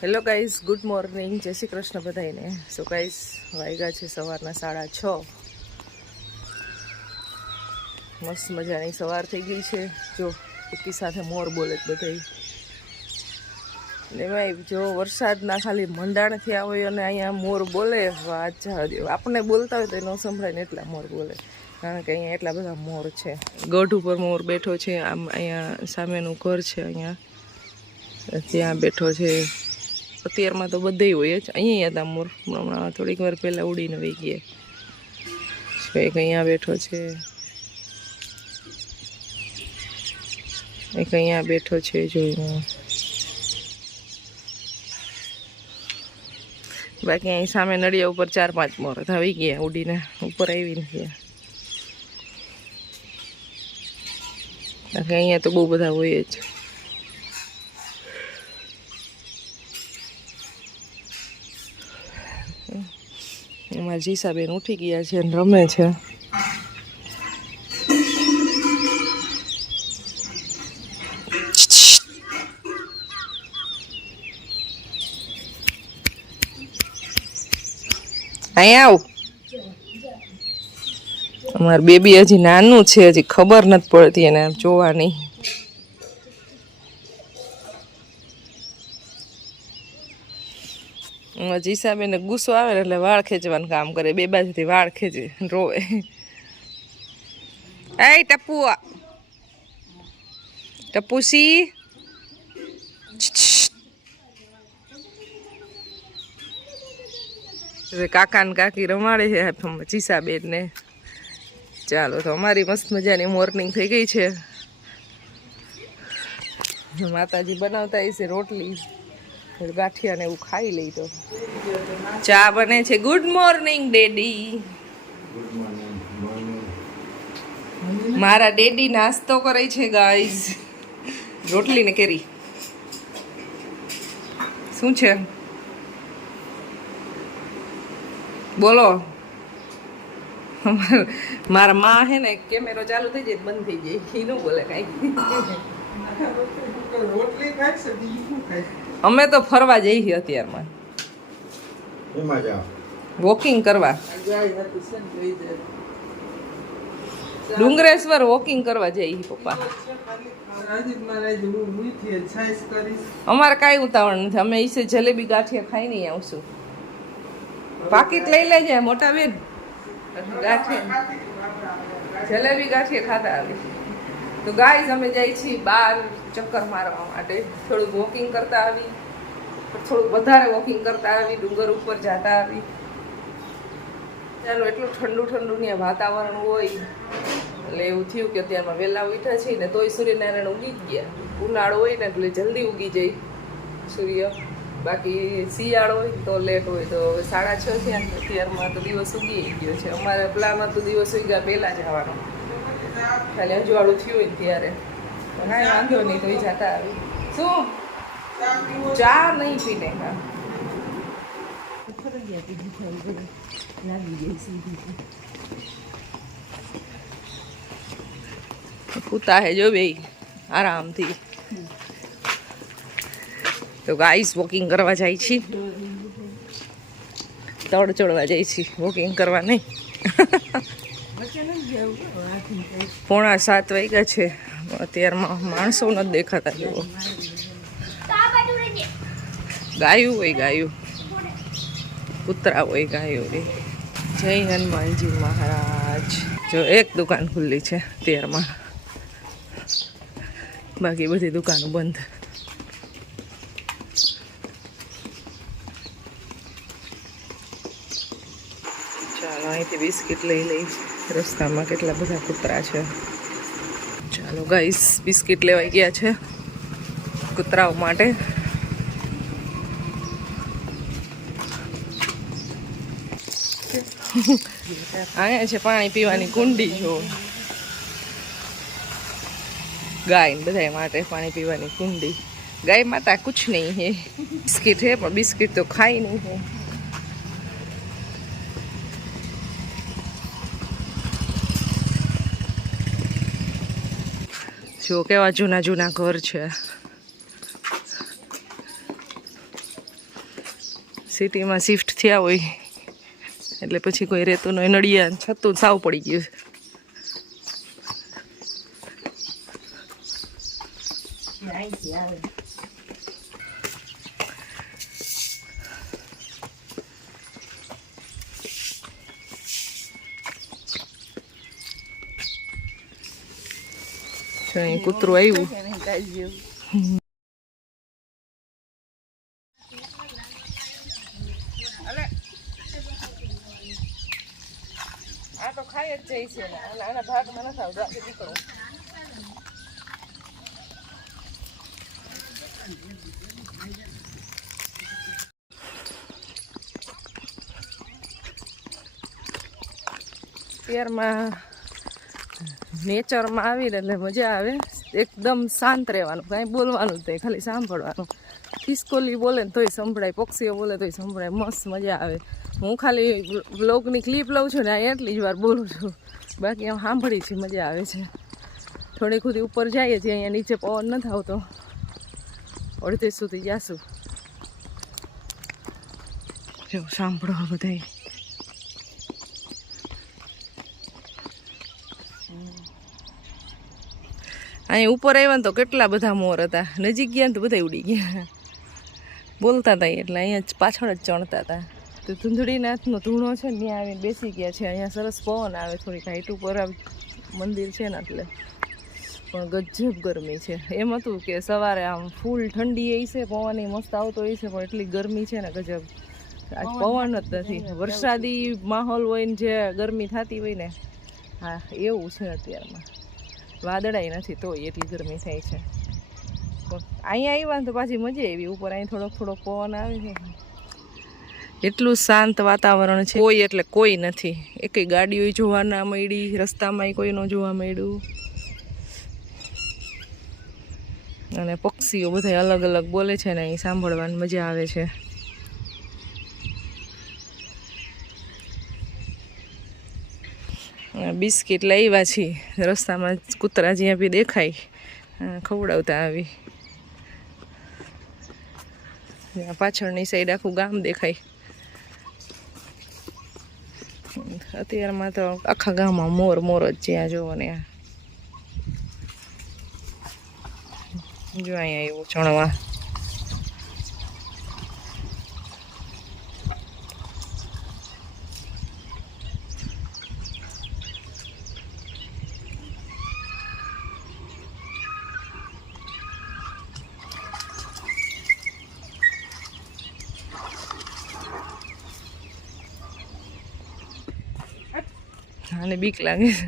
Hello guys, good morning, જય શ્રી કૃષ્ણ બધાને. So guys, વાગ્યા છે સવારના 6:30. મસ્ત મજાની સવાર થઈ ગઈ છે. જો એકી સાથે મોર બોલે બધાય. એમાં જો વરસાદના ખાલી મંડાણ થયા હોય અને અહીંયા મોર બોલે, વાત જવા દે. આપણે બોલતા હોય તો ન સંભળાય ને એટલા મોર બોલે, કારણ કે અહીંયા એટલા બધા મોર છે. ગઢ ઉપર મોર બેઠો છે. આમ અહીંયા સામેનું ઘર છે, અહીંયા ત્યાં બેઠો છે. અત્યારમાં તો બધે હોય જ. અહીંયા હતા મોર, હમણાં થોડીક વાર પહેલાં ઉડીને વહી ગયા. એક અહીંયા બેઠો છે, એક અહીંયા બેઠો છે. જોઈને બાકી અહીં સામે નળિયા ઉપર 4-5 મોર આવી ગયા, ઉડીને ઉપર આવીને ગયા. બાકી અહીંયા તો બહુ બધા હોય જ. એમાં જીસાબેન ઉઠી ગયા છે અને રમે છે. અહીંયા આવ. અમારું બેબી હજી નાનું છે, હજી ખબર નથી પડતી એને જોવાની. જીસાબેન ગુસ્સો આવે ને એટલે વાળ ખેંચવાનું કામ કરે, બે બાજુથી વાળ ખેંચે, રોવે. એ ટપુ, ટપુસી, કાકા ને કાકી રમાડે છે જીસાબેન ને. ચાલો, તો અમારી મસ્ત મજાની મોર્નિંગ થઈ ગઈ છે. માતાજી બનાવતા હશે રોટલી, ગાંઠિયા ને એવું ખાઈ લઈ. તો ચા બને છે. Good morning daddy. મારા ડેડી નાસ્તો કરે છે ગાઈઝ, રોટલી ને કેરી. શું છે બોલો? મારા માં હે ને કેમેરો ચાલુ થઈ જાય બંધ થઈ જાય, એ ન બોલે કઈ. અમે તો ફરવા જઈએ અત્યારમાં, વોકિંગ કરવા. ડુંગરેશ્વર વોકિંગ કરવા જઈએ પપ્પા. અમારે કાંઈ ઉતાવળ નથી. અમે ઈસે જલેબી ગાંઠિયા ખાઈને આવશું. પાકીટ લઈ લેજે મોટા બેન, ગાંઠિયા જલેબી ગાંઠિયા ખાતા આવી. તો ગાઈઝ, અમે જઈએ છીએ બહાર ચક્કર મારવા માટે. થોડુંક વોકિંગ કરતા આવી, થોડુંક વધારે વોકિંગ કરતા આવી, ડુંગર ઉપર જતા આવી. ચાલો, એટલું ઠંડુ ઠંડુ ને વાતાવરણ હોય એટલે એવું થયું કે અત્યારમાં વહેલા ઉઠ્યા છે ને તોય સૂર્યનારાયણ ઉગી જ ગયા. ઉનાળો હોય ને એટલે જલ્દી ઉગી જાય સૂર્ય, બાકી શિયાળો હોય તો લેટ હોય. તો 6:30 થયા, અત્યારમાં તો દિવસ ઉગી ગયો છે. અમારે પ્લાન હતું દિવસ ઉગ્યા પહેલાં જવાનો, ખાલી અજવાળું થયું હોય ને ત્યારે. કાંઈ વાંધો નહીં, તો જતા આવી. શું ચા નહીં પીને કૂતા હે જો બે આરામથી. તો ગાઈસ, વોકિંગ કરવા જાય છીએ, તડ ચડવા જાય છીએ, વોકિંગ કરવા નહીં. 6:45 વાગ્યા છે. અત્યારમાં માણસો નથી દેખાતા. જુઓ, ગાયું હોય, ગાયું, કૂતરા હોય, ગાયું હોય. જય હનુમાનજી મહારાજ. જો એક દુકાન ખુલ્લી છે અત્યારમાં, બાકી બધી દુકાનો બંધ. ચાલો, અહીંથી બિસ્કિટ લઈ લઈ. રસ્તામાં કેટલા બધા કૂતરા છે. ચાલો ગાઈસ, બિસ્કિટ લેવાઈ ગયા છે કૂતરાઓ માટે. અહીંયા છે પાણી પીવાની કુંડી. જો ગાય બધા માટે પાણી પીવાની કુંડી. ગાય માતા કુછ નહીં હે. બિસ્કિટ હે પણ બિસ્કિટ તો ખાઈ નહીં હે. જો કેવા જૂના જૂના ઘર છે. સિટીમાં શિફ્ટ થયા હોય એટલે પછી કોઈ રહેતું નહીં, નડિયા છતું સાવ પડી ગયું છે. અહીં કૂતરું આવ્યું. આ તો ખાઈ જ જાય છે ને, આના ભાગમાં નથી આવતો આખી દીકરો. અત્યારમાં નેચરમાં આવીને એટલે મજા આવે. એકદમ શાંત રહેવાનું, કાંઈ બોલવાનું જ નહીં, ખાલી સાંભળવાનું. ખિસકોલી બોલે ને તોય સંભળાય, પક્ષીઓ બોલે તોય સંભળાય, મસ્ત મજા આવે. હું ખાલી બ્લોગની ક્લિપ લઉં છું ને એટલી જ વાર બોલું છું, બાકી આમ સાંભળી છે મજા આવે છે. થોડી ખુદી ઉપર જઈએ છીએ, અહીંયા નીચે પવન નથી આવતો, અડધે સુધી જાશું. જો સાંભળો બધા. અહીંયા ઉપર આવ્યા ને તો કેટલા બધા મોર હતા, નજીક ગયા ને તો બધા ઉડી ગયા, બોલતા હતા એટલે અહીંયા પાછળ જ ચણતા હતા. તો ધૂંધળીનાથનો ધૂણો છે ને ત્યાં આવીને બેસી ગયા છે. અહીંયા સરસ પવન આવે, થોડીક હાઈટ ઉપર મંદિર છે ને એટલે, પણ ગજબ ગરમી છે. એમ હતું કે સવારે આમ ફૂલ ઠંડી એ છે, પવન મસ્ત આવતો હોય છે, પણ એટલી ગરમી છે ને ગજબ. આજ પવન જ નથી, વરસાદી માહોલ હોય ને જે ગરમી થતી હોય ને, હા એવું છે અત્યારમાં. વાદળાય નથી તોય એટલી ગરમી થાય છે. અહીંયા આવ્યા ને તો પાછી મજા આવી. ઉપર અહીં થોડોક પવન આવે છે, એટલું શાંત વાતાવરણ છે. કોઈ એટલે કોઈ નથી, એકેય ગાડીઓ જોવા ના મળી, રસ્તામાં કોઈ ન જોવા મળ્યું. અને પક્ષીઓ બધા અલગ અલગ બોલે છે ને, અહીં સાંભળવાની મજા આવે છે. બિસ્કિટ લાવ્યા છીએ, રસ્તામાં કૂતરા જ્યાં બી દેખાય ખવડાવતા આવી. પાછળની સાઈડ આખું ગામ દેખાય. અત્યારમાં તો આખા ગામમાં મોર જ જ્યાં જોવો ને. જો અહીંયા એવું ચણવા. આને બીક લાગે છે.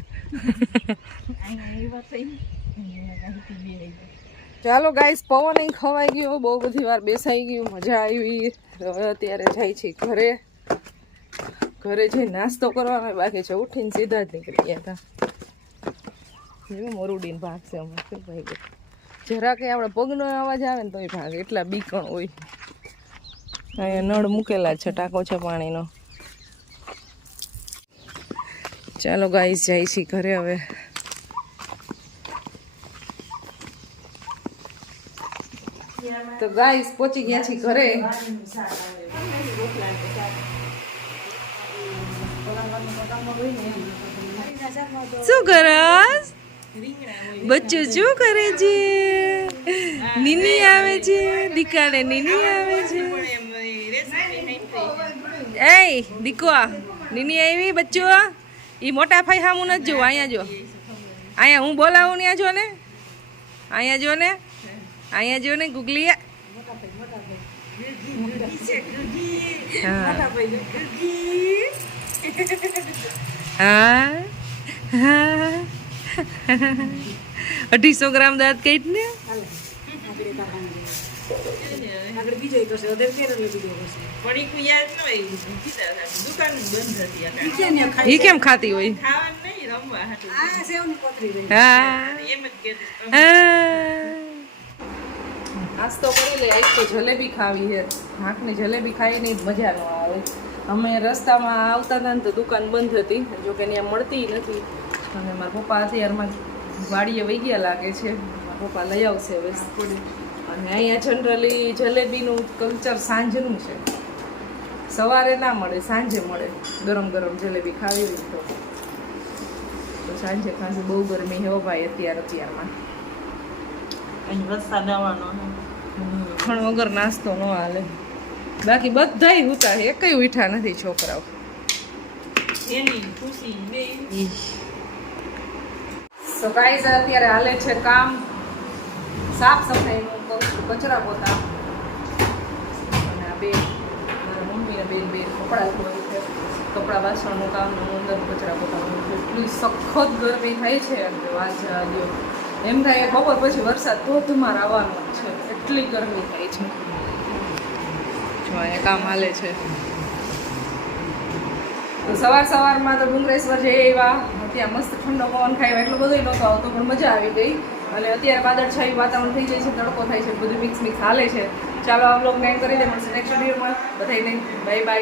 ચાલો ગાઈસ, પવન અહીં ખવાઈ ગયો, બહુ બધી વાર બેસાઈ ગયું, મજા આવી. હવે અત્યારે જાય છે ઘરે જઈ નાસ્તો કરવાનો બાકી છે. ઉઠીને સીધા જ નીકળી ગયા હતા. મોરુડીને ભાગશે હમણાં, શું ભાઈ ગયું જરા કે આપણે પગનો અવાજ આવે ને તોય ભાગે, એટલા બીકણ હોય. અહીંયા નળ મૂકેલા છે, ટાંકો છે પાણીનો. ચાલો ગાઈસ, જાય છે ઘરે હવે. તો ગાઈસ પહોંચી ગયા છીએ ઘરે. શું કરસ બચ્ચું, શું કરે છે? નીની આવે છે, દીકાને નીની આવે છે. એ દીકો નીની આવી બચ્ચું. એ મોટા ભાઈ સામું નથી જોવું, અહીંયા જો, અહીંયા હું બોલાવું ત્યાં જો ને, અહીંયા જો ને, અહીંયા જો ને ગુગલી. હા હા 250 ગ્રામ દાંત કઈ ને. ઈ કેમ ખાતી હોય? નાસ્તો કરી લે. એક તો જલેબી ખાવી છે, હાંકની જલેબી ખાઈ નહીં મજા ન આવે. અમે રસ્તામાં આવતા હતા ને તો દુકાન બંધ હતી, જોકે ત્યાં મળતી નથી. અને મારા પપ્પા અત્યારમાં વાડીએ વહી ગયા લાગે છે, મારા પપ્પા લઈ આવશે હવે. અને અહીંયા જનરલી જલેબીનું કલ્ચર સાંજનું છે, સવારે ના મળે, સાંજે મળે ગરમ ગરમ જલેબી ખાવી હોય તો સાંજે ખાંસી. બહુ ગરમી હે ભાઈ અત્યારમાં. અહીં વરસાદ આવવાનો ખણ વગર નાસ્તો ન હાલે. બાકી બધાય હુતા છે, એકય ઉઠા નથી છોકરાઓ. એની ખુશી બે સો ગાઈઝ અત્યારે હાલે છે કામ સાફ સફાઈનું, કરું છું કચરા પોતા. અને આ બે મારા મમ્મી અને બેન કપડાં ધોવાનું છે, કપડાં વાસણનું કામ, અંદર કચરા પોતાનું. એટલી સખત ગરમી થાય છે અને વાત જવા દો. એમ થાય બપોર પછી વરસાદ ધોધમાર આવવાનો છે, એટલી ગરમી થાય છે. જો અહીંયા કામ હાલે છે. તો સવારમાં તો ડુંગરેશ્વર જઈ આવ્યા, ત્યાં મસ્ત ઠંડો પવન ખાયો. એટલો બધો નહોતો આવતો પણ મજા આવી ગઈ. અને અત્યારે વાદળછાયું વાતાવરણ થઈ જાય છે, તડકો થાય છે, બધું મિક્સ હાલે છે. ચાલો આ બ્લોગ એન્ડ કરી દે. મળશે નેક્સ્ટ વિડીયોમાં. બધાને બાય બાય.